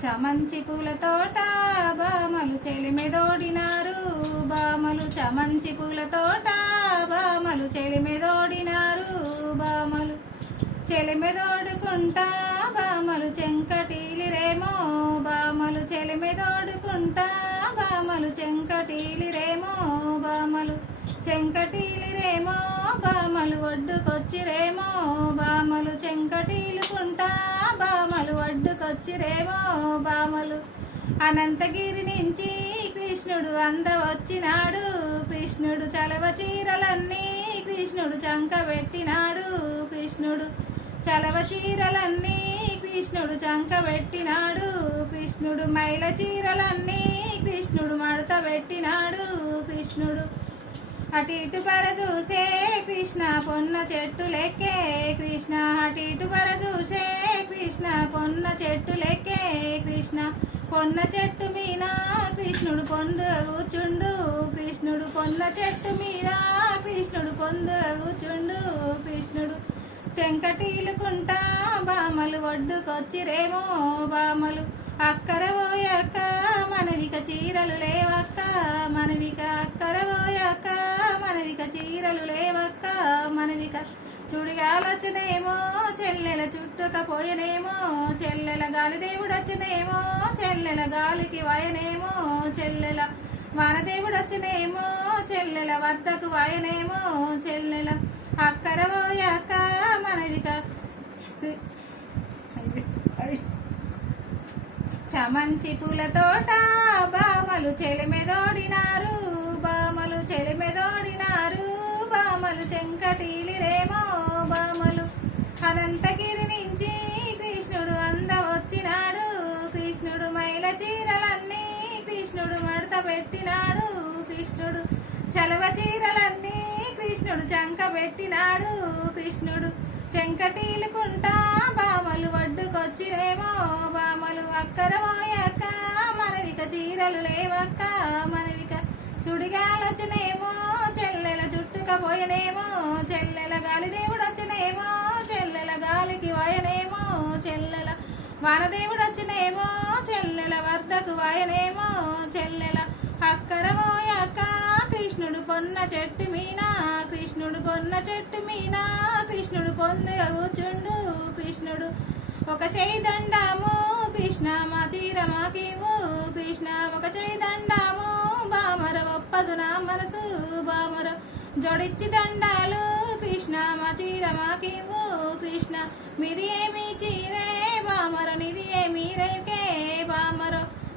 చమంచి పూల తోట బామలు చెలిమెదోడినారు బామలు చమంచి పూల తోట బామలు చెలిమెదోడినారు బామలు చెలిమెదోడుకుంటా బామలు చెంకటీలిరేమో బామలు చెలిమెదోడుకుంటా బామలు చెంకటీలిరేమో బామలు చెంకటీలిరేమో బామలు ఒడ్డుకొచ్చిరేమో బామలు చెంకటీలుకుంటా బామలు ఒడ్డుకొచ్చిరేమో బామలు అనంతగిరి నుంచి కృష్ణుడు అందవచ్చినాడు కృష్ణుడు చలవ చీరలన్నీ కృష్ణుడు చంకబెట్టినాడు కృష్ణుడు చలవ చీరలన్నీ కృష్ణుడు చంకబెట్టినాడు కృష్ణుడు మైల చీరలన్నీ కృష్ణుడు మడత పెట్టినాడు కృష్ణుడు అటు ఇటు పర చూసే కృష్ణ పొన్న చెట్టు లెక్కే కృష్ణ అటు ఇటు పర చూసే కృష్ణ పొన్న చెట్టు లెక్కే కృష్ణ పొన్న చెట్టు మీద కృష్ణుడు పొందు కూర్చుండు కృష్ణుడు పొన్న చెట్టు మీద కృష్ణుడు పొందు కూర్చుండు కృష్ణుడు చెంకటీలుకుంటా బామలు ఒడ్డుకొచ్చిరేమో బామలు అక్కర పోయాక మనవిక చీరలు లేవక్క మనవిక అక్కర పోయాక మనవిక చీరలు లేవక్క మనవిక చుడిగాలొచ్చనేమో చెల్లెల చుట్టుకపోయనేమో చెల్లెల గాలిదేవుడు వచ్చనేమో చెల్లెల గాలికి వయనేమో చెల్లెల వానదేవుడు వచ్చనేమో చెల్లెల వద్దకు వయనేమో చెల్లెల అక్కర పోయాక మనవిక చమంచి పూల తోట బామలు చెలిమెదోడినారు బామలు చెలిమెదోడినారు బామలు చెంకటీలిరేమో బామలు అనంతగిరి నుంచి కృష్ణుడు అందవచ్చినాడు కృష్ణుడు మైల చీరలన్నీ కృష్ణుడు మడత పెట్టినాడు కృష్ణుడు చలవ చీరలన్నీ కృష్ణుడు చంకబెట్టినాడు కృష్ణుడు చెంకటీలుకుంటా బామలు ఒడ్డుకొచ్చిరేమో బామలు అక్కర పోయాక మనవిక చీరలు లేవక్క మనవిక చుడిగాలొచ్చనేమో చెల్లెల చుట్టుకపోయనేమో చెల్లెల గాలిదేవుడు వచ్చనేమో చెల్లెల గాలికి వయనేమో చెల్లెల వానదేవుడు వచ్చనేమో చెల్లెల వద్దకు వయనేమో చెల్లెల అక్కర పోయాక కృష్ణుడు పొన్న చెట్టు మీన కృష్ణుడు పొన్న చెట్టు మీన కృష్ణుడు పొందుగా కూర్చుండు కృష్ణుడు ఒక చేయి దండాము కృష్ణ మా చీర మాకేమో కృష్ణ ఒక చేయి దండాము బామర ఒప్పదు నా మనసు బామర జోడిచ్చి దండాలు కృష్ణ మా చీర మాకేమో కృష్ణ మీది ఏమి చీరే బామర నిది ఏమి రేకే బామర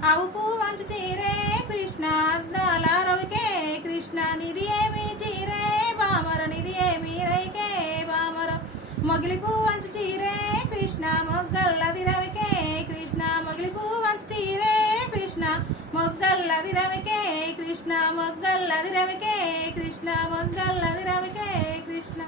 ఆవు పువ్వు వంచు చీరే కృష్ణ అద్దాల రవికే కృష్ణ నిది ఏమి చీరే బామర నిది ఏమి రైకే బామర మొగిలి పువ్వు వంచు చీరే కృష్ణ మొగ్గల్లది రవికే కృష్ణ మొగిలి పువ్వు వంచు చీరే కృష్ణ మొగ్గల్లది రవికే కృష్ణ మొగ్గల్లది రవికే కృష్ణ మొగ్గల్లది రవికే కృష్ణ